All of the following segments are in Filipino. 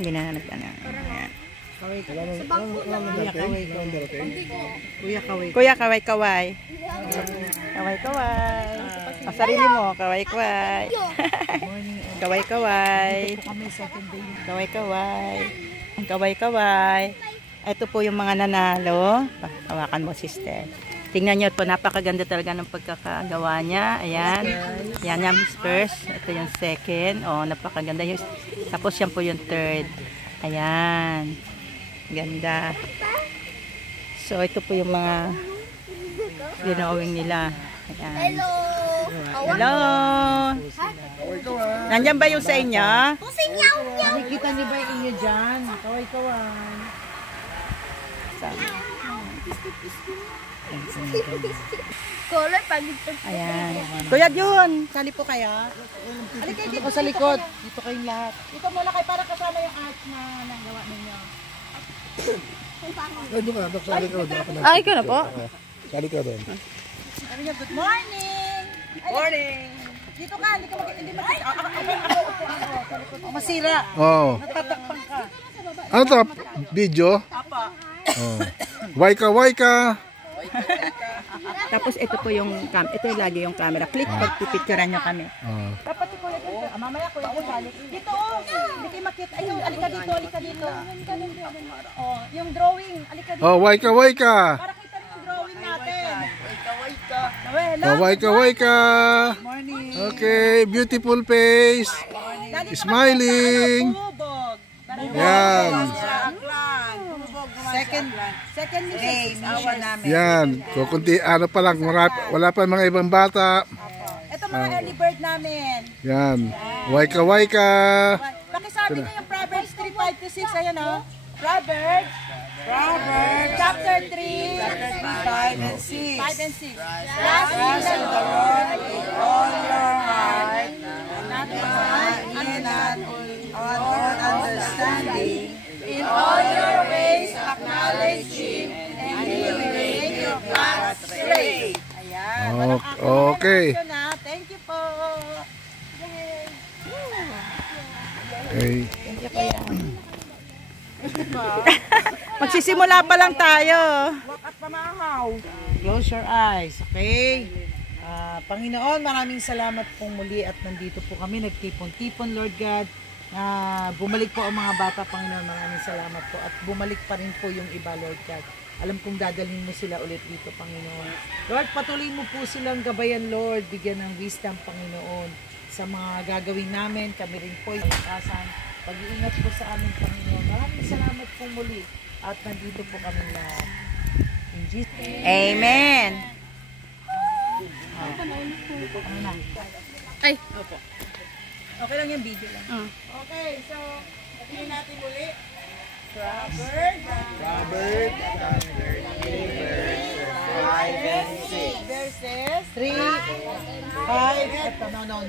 Ginahanap ka na. Kuya, kaway, kaway. Kaway, kaway. Ang sarili mo, kaway, kaway. Kaway, kaway. Kaway, kaway. Kaway, kaway. Ito po yung mga nanalo. Hawakan mo, sister. Tingnan nyo po, napakaganda talaga ng pagkakagawa niya. Ayan. Yan yung first. Ito yung second. Oh, napakaganda. Tapos yan po yung third. Ayan. Ganda. So, ito po yung mga ginawing nila. Ayan. Hello! Hello! Nandyan ba yung sa inyo? Nakikita niyo ba yung inyo dyan? Kaway-kaway. Color pagito. Ayan. Kuya Jun, sali po kaya? Dito ko sa likod. Dito kayong lahat. Dito muna kayo para kasama yung art na nagawa ninyo. Ay, ikaw na po? Sali ka doon. Sabi niya, good morning! Morning! Dito ka, hindi ka hindi ako. Masira. Oo. Natatakpan ka. Ano to? Video? Apa. Oh. Waika, waika. Tapos ito po yung ito yung lagi yung camera. Click pag pipicturean nyo kami. Oh. Dapat si Kuya dito. Mamaya Kuya dito balik. Dito oh. Hindi kayo makita. Ayun, alika dito, alika dito. Oh, yung drawing, alika dito. Oh, waika, waika. Para kita rin yung drawing natin. Oh, waika, waika. Morning. Okay, beautiful face. Smiling. Yan. Second mission. Yan. Kukunti, ano pa lang, wala pa mga ibang bata. Ito mga early bird namin. Yan. Waika, waika. Pakisabi niyo yung Proverbs 3:5-6. Ayan o. Proverbs chapter 3 5 and 6. Trust in the Lord with all your heart and not in all understanding. In all your ways acknowledge Him and He will make your path straight. Ayan. Okay. Thank you po. Okay. Thank you, Kuya. Magsisimula pa lang tayo. Walk at pamahaw. Close your eyes, okay? Panginoon, maraming salamat pong muli at nandito po kami. Nagtipon-tipon, Lord God. Bumalik po ang mga bata, Panginoon. Maraming salamat po. At bumalik pa rin po yung iba, Lord God. Alam kong dadalhin mo sila ulit dito, Panginoon. Lord, patuloy mo po silang gabayan, Lord. Bigyan ng wisdom, Panginoon. Sa mga gagawin namin, kami rin po yung kasan. Pag-iingat po sa amin, Panginoon. Maraming salamat po muli. At nandito po kami lahat. In Jesus' name. Amen. Ano na? Ay. Opo. Okay lang yung video lang. Okay, so, patuloy natin muli. Proverbs chapter 5 and 6. Verses 3, 5, no.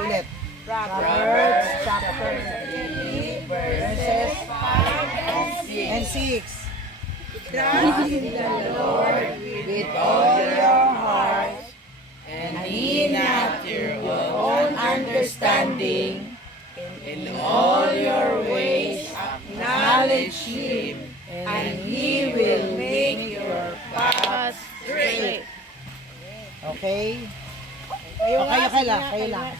Ulit. Proverbs chapter 3, verses 5 and 6. Trust in the Lord with all your heart, and lean not to your own understanding. In all your ways acknowledge Him, and He will make your path straight. Okay? Kayo lang.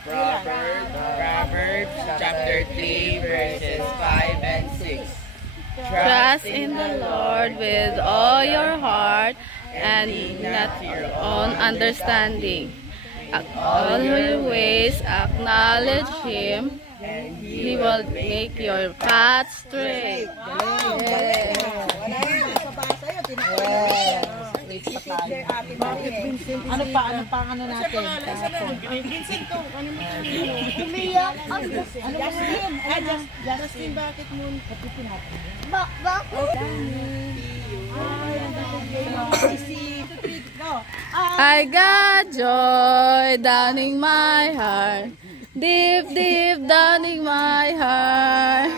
Proverbs chapter 3 verses 5 and 6. Trust in the Lord with all your heart and not your own understanding. All your ways acknowledge Him, and He will make your path straight. Ano pa natin? Vincent to. Ano mo? Umiyak. Justin, bakit mo kapitin natin? I got joy down in my heart, deep, deep down in my heart.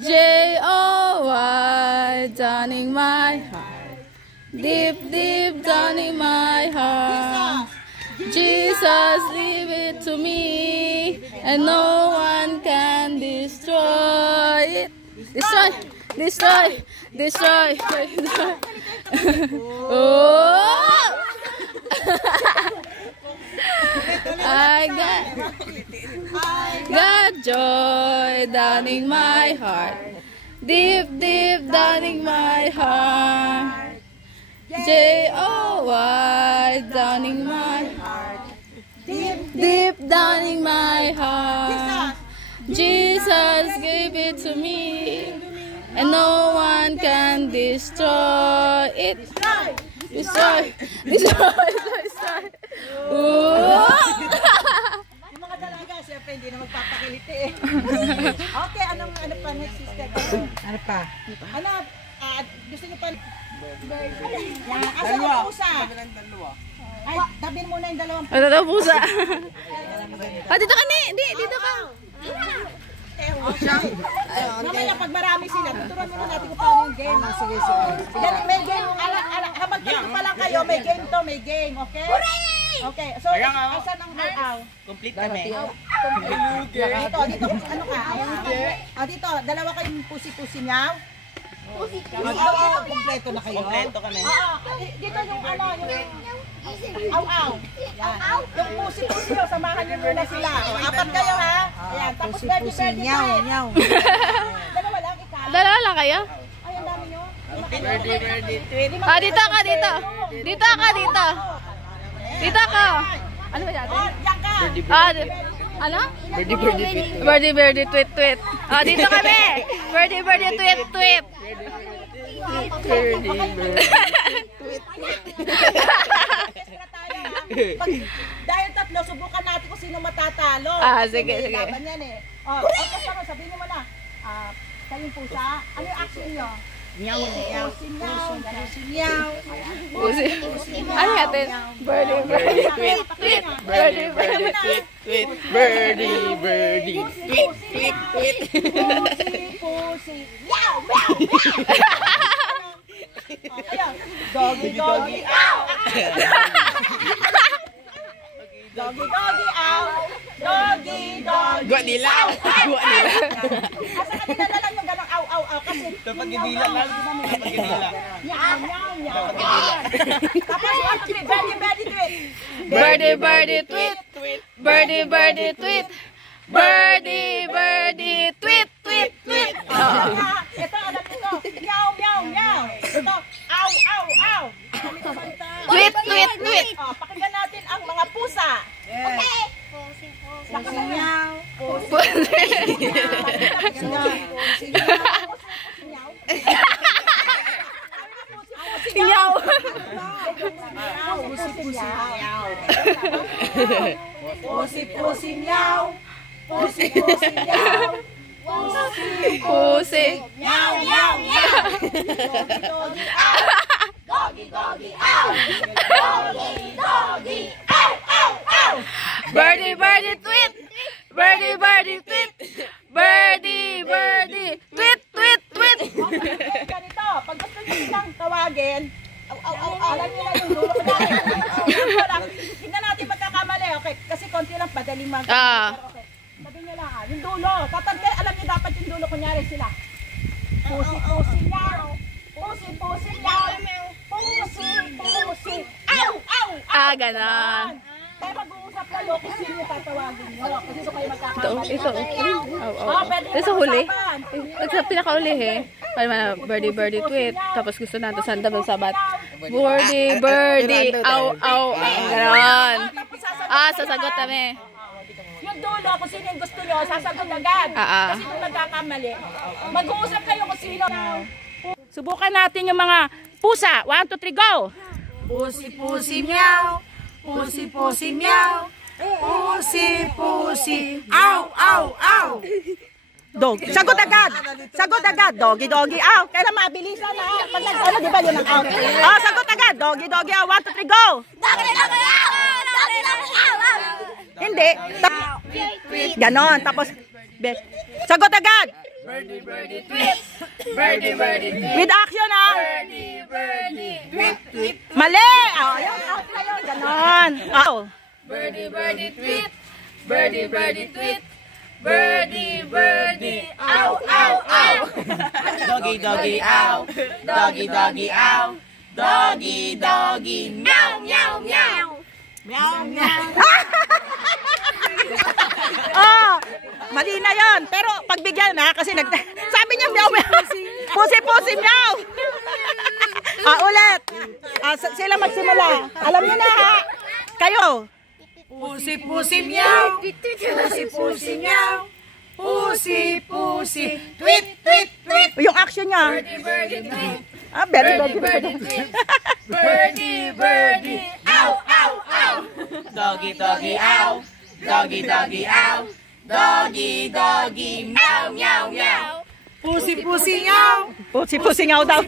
J-O-Y down in my heart, deep, deep down in my heart. Jesus, give it to me, and no one can destroy it. Destroy, destroy, destroy, destroy. Oh! I got joy down in my heart, deep, deep down in my heart. J-O-Y down in my heart, deep down in my heart. Jesus gave it to me, and no one can destroy it. Destroy, destroy, destroy. Ooh. Yung mga dalaga, siyempre hindi na magpapakiliti eh. Okay, ano pa next sister? Ano pa? Ano? Gusto niyo pa? Yan, asa yung pusa? Ay, tabi muna yung dalawang pusa. Ito daw pusa. Dito ka ni. Dito ka. Mamaya pag marami sila, tuturuan muna natin kung paano yung game. Sige. May game, habang dito pa lang kayo, may game to, may game, okay? Okay, so, asan ang aw? Complete kami. Dito, ano ka? Dito, dalawa kayong pusi-pusi niyaw. Dito, kompleto na kayo. Kompleto kami. Dito yung aw-aw. Yung pusi-pusi nyo, samahan nyo muna sila. Apat kayo ha. Ayan, tapos pusi-pusi, nyaw. Dalawa lang, ikaw. Dalawa lang kayo? Ay, ang dami nyo. Tweet. Dito ka, dito. Dito ka, dito. Dito ka. Ano ba dyan? Diyan ka. Ano? Birdie, tweet, tweet. Dito kami. Birdie, tweet, tweet. Dahil tatlo, subukan natin kung sino matatalo. Sige. Laban yan eh. Sabihin mo na. Kayong pusa, ano yung action nyo? Nyaw. Ano natin? Birdie, tweet, tweet. Birdie, Tweet. Birdie. Tweet. Pusi. Nyaw. Doggy, ow. Doggy, ow. Doggy. Gua nila. Asa kanila na lang yung ganang aw. Kasi Dapat ginila lang. Nyaw. Tapos one, two, three. Birdie, tweet. Birdie, tweet. Birdie, tweet, tweet. Ito, alam ito. Nyaw. Ito, aw. Tweet. Pakinggan natin ang mga pusa. Okay. Nyaw. Nyaw. Pusi, nyaw. Pusi. Nyaw. Doggy, ow. Doggy, ow. Birdie, tweet. Birdie, tweet. Birdie, tweet. Ganito, pag gusto nyo silang tawagin, alam nyo na yung dulo ko dahil. Tingnan natin magkakamali, okay? Kasi konti lang, padaling mag- Okay. Sabi nyo lang yung dulo. Tatanggal, alam nyo dapat yung dulo, kunyari sila. Pusi nyaw. Pusi nyaw. Pusi. Ow. Ganon. Tayo mag-uusap lalo kung sino yung tatawagin nyo. Kasi ito kayo magkakamali. Ito. Pwede Ito sa huli. mag-usapan. Sa pinakauli birdie, tweet. Tapos gusto natin sanda ng sabat. Birdie, aw. Ganon. Sasagot kami. Yung dulo, kung sino yung gusto nyo, sasagot agad. Kasi kung nagkakamali, mag-uusap kayo kung sino. Subukan natin yung mga pusa. 1, 2, 3, go! Pusi, meow. Pusi, meow. Pusi, aw. Dog. Sagot agad. Doggy, aw. Kailan mabilisan na. Pag nag-ano, di ba yun ang out? Sagot agad. Doggy, aw. 1, 2, 3, go! Doggy, aw. Hindi. Ganon. Tapos, sagot agad. Birdie, tweet. Birdie, tweet. With action, ha? Tweet. Mali! Yung out na yun. Ganon. Birdie, tweet. Birdie, tweet. Doggy, doggy, ow. Doggy, doggy, ow. Doggy, doggy, meow, meow, meow. Meow, meow. Oh, mali na yon. Pero pagbigyan na kasi sabi niya meow meow. Pusi-pusi meow. Ulit. Sila magsimula. Alam niyo na ha. Kayo. Pusi-pusi meow. Pusi-pusi meow. Pusi-pusi. Tweet, tweet, tweet. Yung action niya. Birdie, tweet. Birdie, tweet. Birdie, birdie. Ow, ow, ow. Doggy, doggy, ow. Doggy, doggy, ow. Doggy, doggy, meow, meow, meow. Pusi-pusi meow. Pusi-pusi meow daw.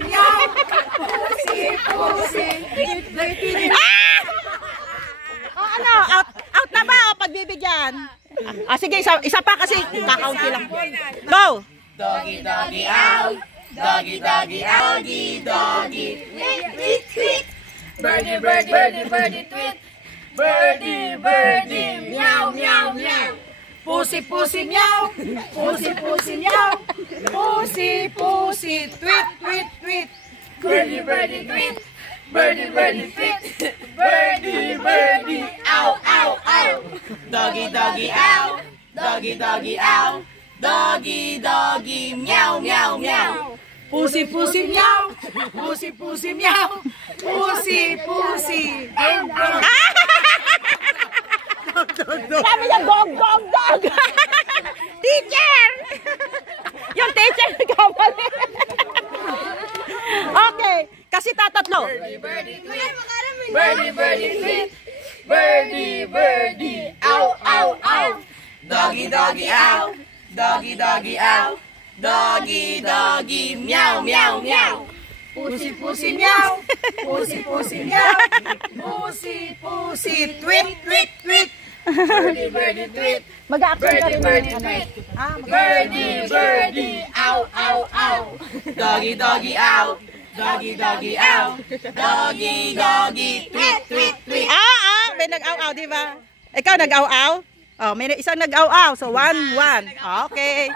Pusi-pusi. Ano? Out na ba o pagbibigyan? Sige, isa pa kasi kakaunti lang. Go! Doggy, doggy, ow. Doggy, doggy, doggy, doggy. Tweet, tweet, tweet. Birdie, birdie, birdie, birdie, tweet. Birdie, birdie, meow, meow, meow. Pusi-pusi meow. Pusi-pusi meow. Pusi-pusi. Tweet, tweet, tweet. Birdie, birdie, tweet. Birdie, birdie, tweet. Birdie, birdie, ow, ow, ow. Doggy, doggy, ow. Doggy, doggy, ow. Doggy, doggy, meow, meow, meow. Pusi-pusi meow. Pusi-pusi meow. Pusi-pusi. Sabi niya, dog, dog, dog. Teacher! Yung teacher, nagkamali. Okay, kasi tatatlo. Birdie, birdie, tweet. Birdie, birdie, tweet. Birdie, birdie, ow, ow, ow. Doggy, doggy, ow. Doggy, doggy, ow. Doggy, doggy, meow, meow, meow. Pusi-pusi meow. Pusi-pusi meow. Pusi-pusi. Tweet, tweet, tweet. Birdie, birdie, tweet. Mag-action ka Birdie, rin. birdie, tweet. Birdie, birdie, ow, ow, ow. Doggy, doggy, ow. Doggy, doggy, ow. Doggy, doggy, tweet, tweet, tweet. May nag-aw-aw, di ba? Ikaw nag-aw-aw? Oh, may isang nag-aw-aw. So, 1-1. Okay.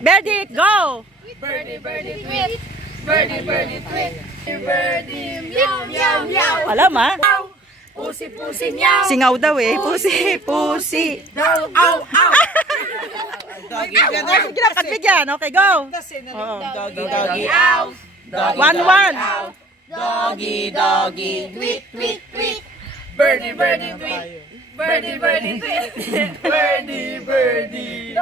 Verdict, go! Birdie, birdie, tweet. Birdie, birdie, tweet. Birdie, meow, meow, meow. Alam ha? Pusi-pusi meow. Singaw daw eh. Pusi, pusi. Ow, ow, ow. Doggy, Sige lang, pagbigyan. Okay, go. doggy, doggy, ow. Doggy, 1-1. ow. Doggy, doggy, tweet, tweet, tweet. Birdie, birdie, tweet. Birdie, birdie, tweet. Birdie, birdie.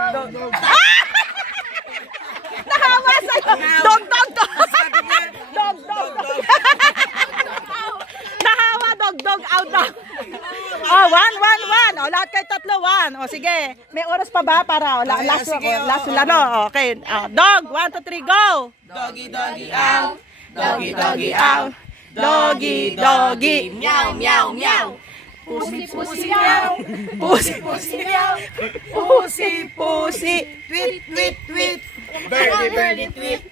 Nakawa sa'yo. Dog, dog, dog. Dog, dog, dog. Nakawa, dog, dog, out, dog. 1-1-1. Lahat kayo tatlo, 1. Sige. May oras pa ba para last laro? Okay. Dog, 1, 2, 3, go. Doggy, doggy, ow. Doggy, doggy, ow. Doggy, doggy. Meow, meow, meow. Pusi-pusi meow. Pusi, meow. pusi. Tweet, tweet, tweet. Birdie, birdie, tweet.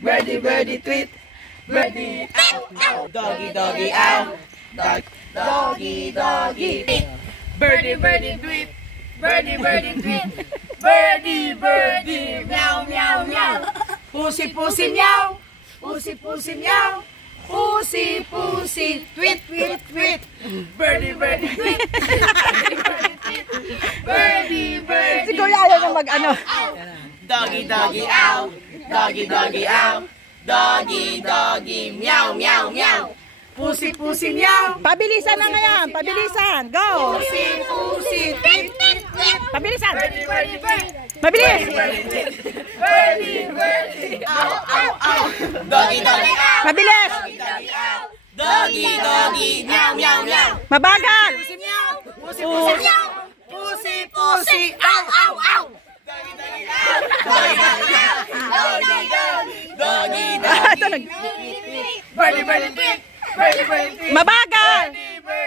Birdie, birdie, tweet. Birdie, ow, ow. Doggy, doggy, ow. Doggy, doggy, tweet. Birdie, birdie, tweet. Birdie, birdie, tweet. Birdie, birdie, meow, meow, meow. Pusi-pusi meow. Pusi-pusi meow. Pusi-pusi. Tweet, tweet, tweet. Birdie, birdie, tweet. Birdie, birdie, tweet. Birdie, birdie. Si Kuya ayaw na mag-ano. Doggy, doggy, ow. Doggy, doggy, ow. Doggy, doggy, meow, meow, meow. Pusi-pusi meow. Pabilisan na ngayon. Pabilisan. Go. Pusi-pusi. Tweet, tweet, tweet. Pabilisan. Birdie, birdie, tweet. Mabilis. Birdie, birdie, ow, ow, ow. Doggy, doggy, ow. Mabilis. Doggy, doggy, ow. Doggy, doggy, meow, meow, meow. Mabagal. Pusi-pusi meow. Pusi-pusi. Ow, ow, ow. Doggy, doggy, ow. Doggy, doggy, ow. Doggy, doggy, doggy, doggy. Birdie, birdie, tweet. Birdie, birdie, tweet. Mabagal.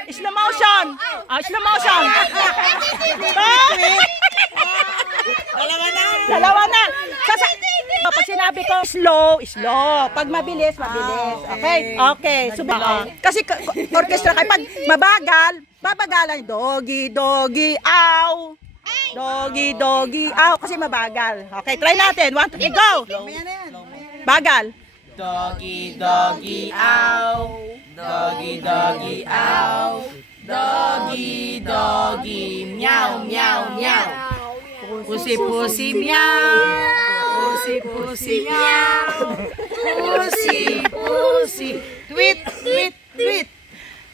Slow motion. Slow motion. Dalawa na. Pag sinabi ko slow, slow. Pag mabilis, mabilis. Okay? Okay. Kasi orchestra kayo. Pag mabagal, babagalan. Doggy, doggy, ow. Doggy, doggy, ow. Kasi mabagal. Okay, try natin. 1, 2, 3, go! Bagal. Doggy, doggy, ow. Doggy, doggy, ow. Doggy, doggy, meow, meow, meow. Pussy, pussy, meow. Pussy, pussy, meow. Pussy, pussy, tweet, tweet, tweet.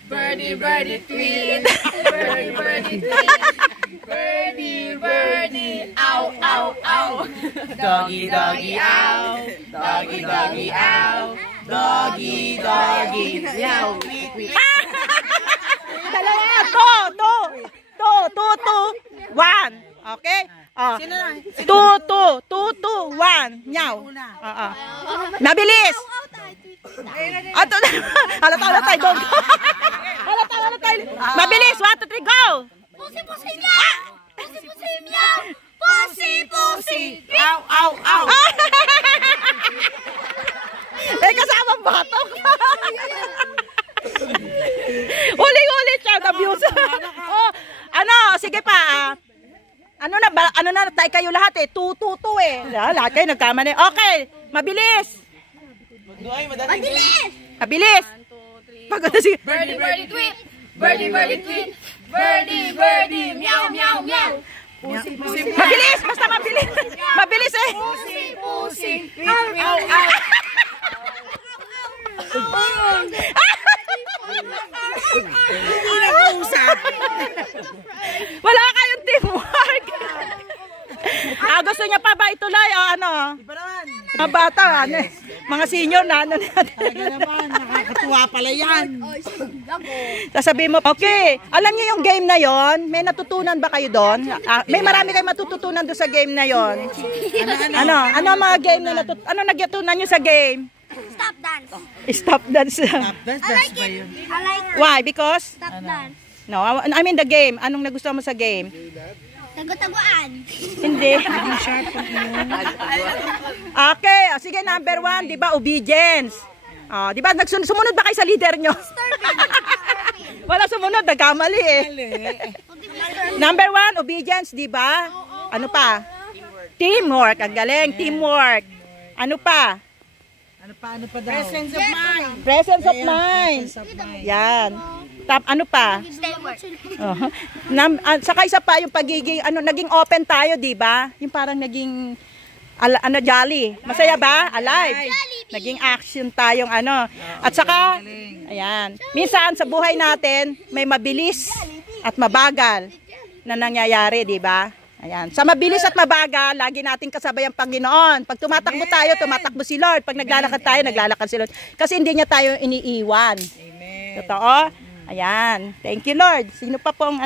Birdie, birdie, tweet. Birdie, birdie, tweet. Birdie, birdie, ow, ow, ow. Doggy, doggy, ow. Doggy, doggy, ow. Doggy, doggy, meow. Dalawa. 2, 1. Okay? 2, 2, 2, 2, 1. Nyaw. Mabilis. Halata tayo. Halata tayo. Mabilis. 1, 2, 3, go. Pussy, pussy, meow! Pussy, pussy, meow! Pussy, pussy! Ow, ow, ow. Eh, kasamang batok. Huli-huli siya. Abuse. Ano, sige pa. Ano na tayo kayo lahat eh. 2, 2, 2 eh. Lahat kayo nagkamali. Okay, mabilis. Mabilis! Mabilis. 1, 2, 3. Sige. Birdie, birdie, tweet. Birdie, birdie, tweet. Birdie, birdie, meow, meow, meow. Pussy, pussy, Mabilis, basta mabilis. Mabilis eh. pussy, pussy, ow, ow, ow. Wala kayong teamwork. Gusto niya pa ba ituloy o ano? Mga bata, ano, mga senior na ano natin. Talaga naman, nakakatuwa pala yan. Sasabihin mo, okay, alam niyo yung game na yon? May natutunan ba kayo doon? May marami kayong matututunan doon sa game na yon. Ano ang mga game na ano nagyatunan niyo sa game? Stop dance. Stop dance. That's ba yun? I like Why? Because? stop dance. No, I mean the game. Anong nagustuhan mo sa game? Tago-taguan. Hindi. Okay, sige, number 1, di ba, obedience. Di ba, sumunod ba kayo sa leader nyo? Wala sumunod, nagkamali eh. Number 1, obedience, di ba? Ano pa? Teamwork, ang galing, teamwork. Ano pa? Ano pa daw? Presence of mind. Presence of mind. Yan. Ano pa? Stay work. Saka isa pa yung pagiging naging open tayo, 'di ba? Yung parang naging jolly. Masaya ba? Alive. Naging action tayong At saka ayan, minsan sa buhay natin may mabilis at mabagal na nangyayari, 'di ba? Ayan. Sa mabilis at mabagal, lagi nating kasabay ang Panginoon. Pag tumatakbo tayo, tumatakbo si Lord. Pag naglalakad tayo, naglalakad si Lord. Kasi hindi niya tayo iniiwan. Amen. Totoo? Ayan. Thank you, Lord. Sino pa pong